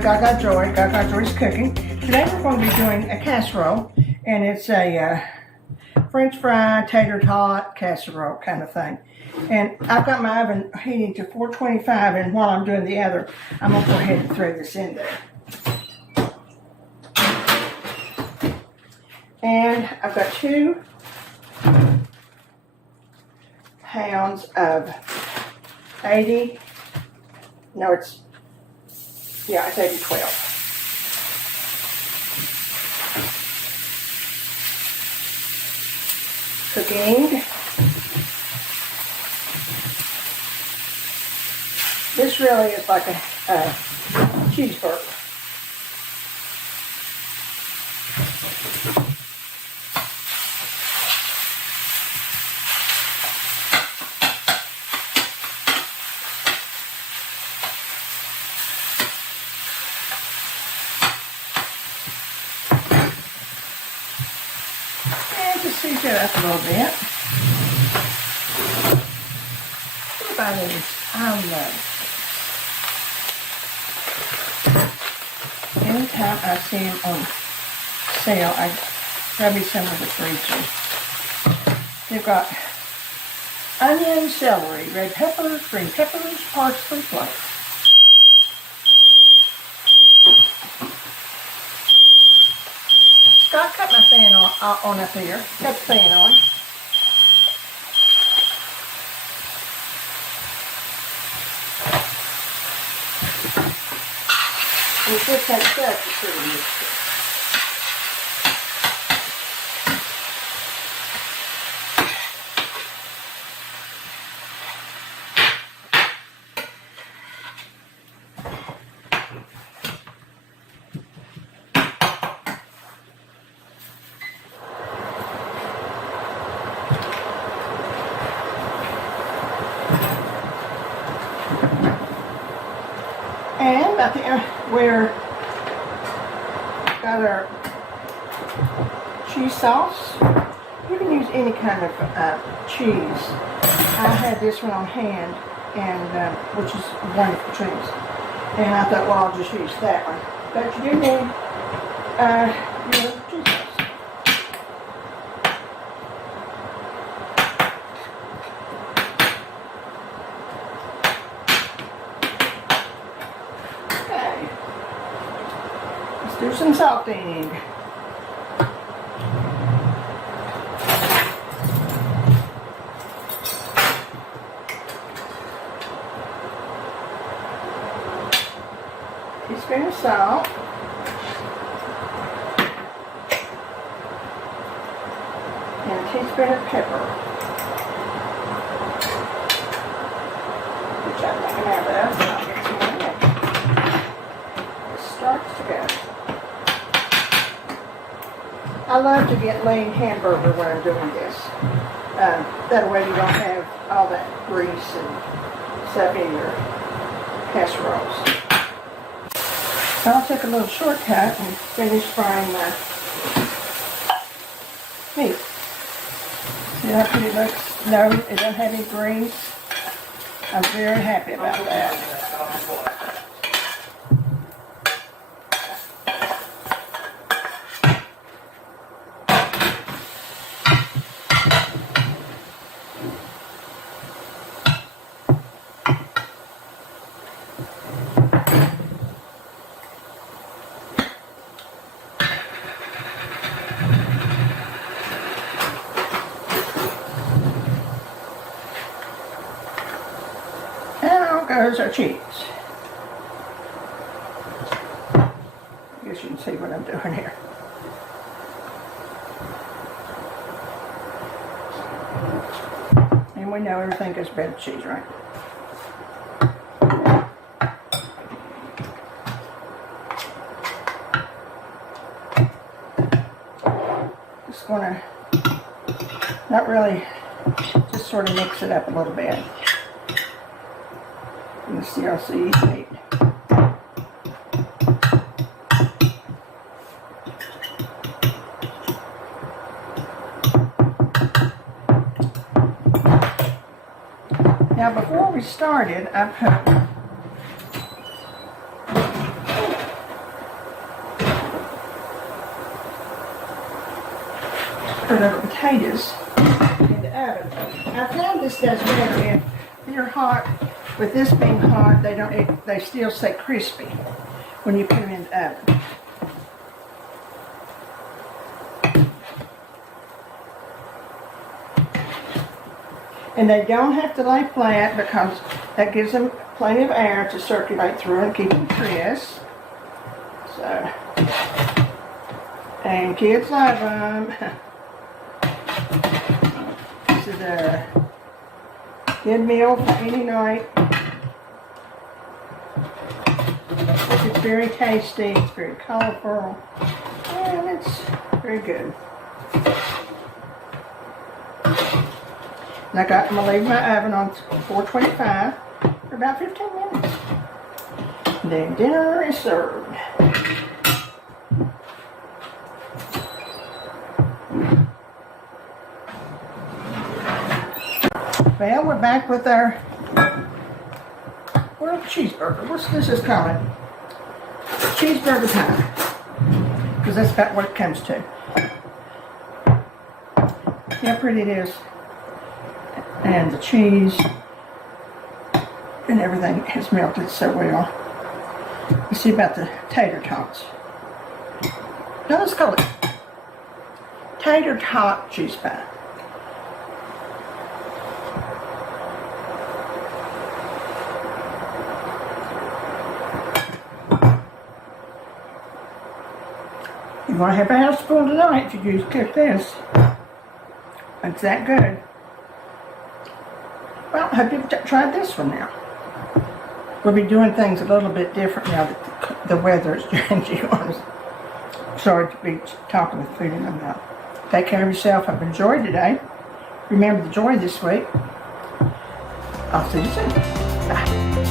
Gagajoy. Gagajoy's cooking. Today we're going to be doing a casserole, and it's a French fry tater tot casserole kind of thing. And I've got my oven heating to 425, and while I'm doing the other, I'm going to go ahead and throw this in there. And I've got 2 pounds of 80, no, it's 80-12. Cooking. This really is like a cheeseburger. Just season it up a little bit. Everybody is, I love. Anytime I see them on sale, I grab me some of the freezer. They've got onion, celery, red peppers, green peppers, parsley, flakes. Scott, cut my fan on up here. Cut the fan on. And just that stuff is pretty useful. And about the we're got our cheese sauce. You can use any kind of cheese. I had this one on hand, and which is wonderful cheese. And I thought, well, I'll just use that one. But you do need your cheese sauce. Do some salting. Teaspoon of salt. And a teaspoon of pepper. Which I'm not going to have that. I'll get some more in it. It starts to go. I love to get lean hamburger when I'm doing this. That way you don't have all that grease and stuff in your casseroles. So I'll take a little shortcut and finish frying my meat. See how pretty it looks? No, it doesn't have any grease. I'm very happy about that. Goes our cheese. I guess you can see what I'm doing here. And we know everything goes better with cheese, right? Just gonna, not really, just sort of mix it up a little bit. And the CLC meat. Now before we started, I put put our potatoes in the oven. I found this does better if they're hot. With this being hot, they still stay crispy when you put them in the oven. And they don't have to lay flat because that gives them plenty of air to circulate through and keep them crisp. So, and kids love them. This is a good meal for any night. It's very tasty, it's very colorful, and it's very good. And I'm going to leave my oven on 425 for about 15 minutes. Then dinner is served. Well, we're back with our cheeseburger. What's this is called? Cheeseburger pie. Because that's about what it comes to. See how pretty it is. And the cheese and everything has melted so well. Let's see about the tater tots. Now let's call it Tater Tot Cheese Pie. You're going to have a house full tonight if you cook this. It's that good. Well, I hope you've tried this one now. We'll be doing things a little bit different now that the weather is changing on us. Sorry to be talking with food in my mouth. Take care of yourself. I've enjoyed today. Remember the joy this week. I'll see you soon. Bye.